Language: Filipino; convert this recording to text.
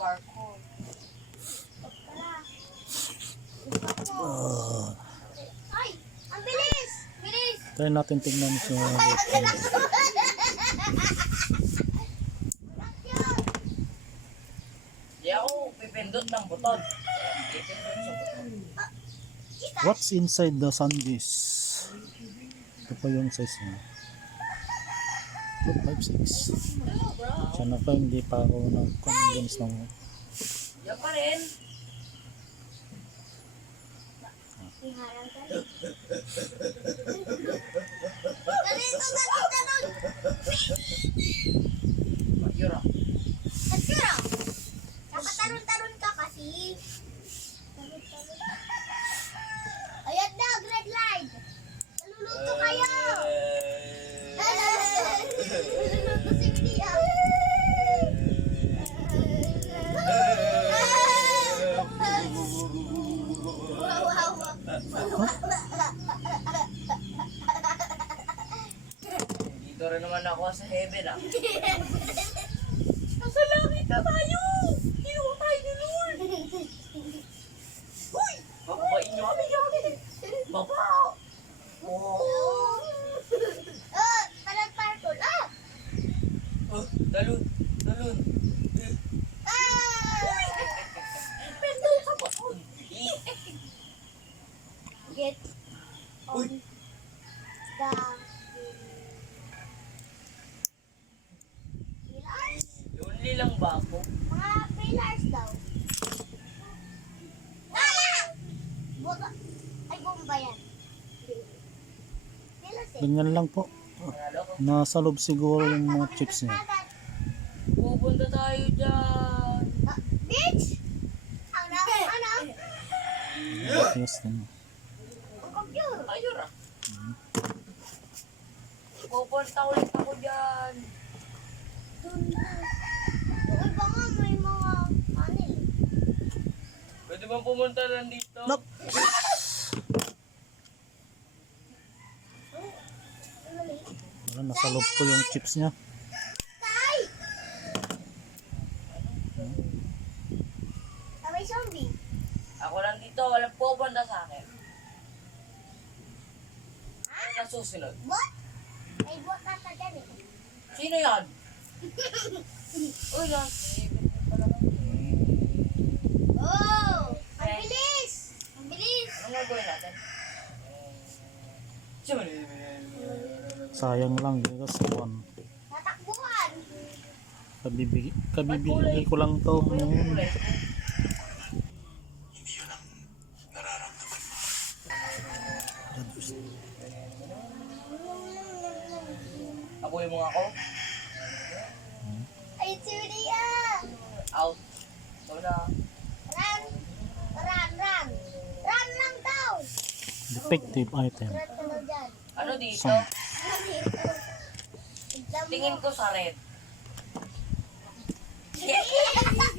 parkour. Ay! Ang bilis! Bilis! Try natin tignan sa Di ako pipindot ng buton. Pipindot sa buton. what's inside the sandies. Ito pa yung size niya. 2, 5, 6. Sana pa hindi pa ako nag-convince ng Yan pa rin. Iharang ka rin. Talon! Magyura. Tatsura! Nakatalon-talon ka kasi. Ayan na, red light! Naluluto kayo! Naluluto si Mia! Dito rin naman ako sa heaven ah. Nasa langit na tayo! Kinuha tayo ni Lord! Uy! Bababain niyo kami kami. Baba! Oh! Talag parkour! Ah! Oh, talon! Talon! Ah! Pendo sa buton! Get on Uy! the pillars? Lonely lang ba ako? Mga pillars daw. Ah! Buka. Ay, bomba yan. Pillars eh. ganyan lang po. Manalo ko. Nasa loob siguro yung mga chips niya. Pupunta tayo dyan. Bitch! Ano? Ano? Yes, din. Ang computer. Ayun ah. Pupunta ulit ako dyan. Doon na. Doon ba nga may mga panel? Pwede bang pumunta lang dito? Nope. Wala, nasa loob po yung chips niya. Tay! May zombie. Ako lang dito, walang pupunta sa akin. Ano na susunod? Bot? May bot na sa dyan eh. Sino yan? Uy, yan. Oh! Ang bilis! Ang bilis! Anong gagawin natin? Sayang lang dito sa buwan. Tatakbuhan! Kabibigay ko lang to. Kulay. Abuhin mo nga ako. Ay, Julia! Out. Ito na. Run! Run! Run! Run lang daw! Defective item. Run ka daw dyan. Ano dito? Saan? Ano dito? Tignan mo. Tingin ko sa red. Yeah!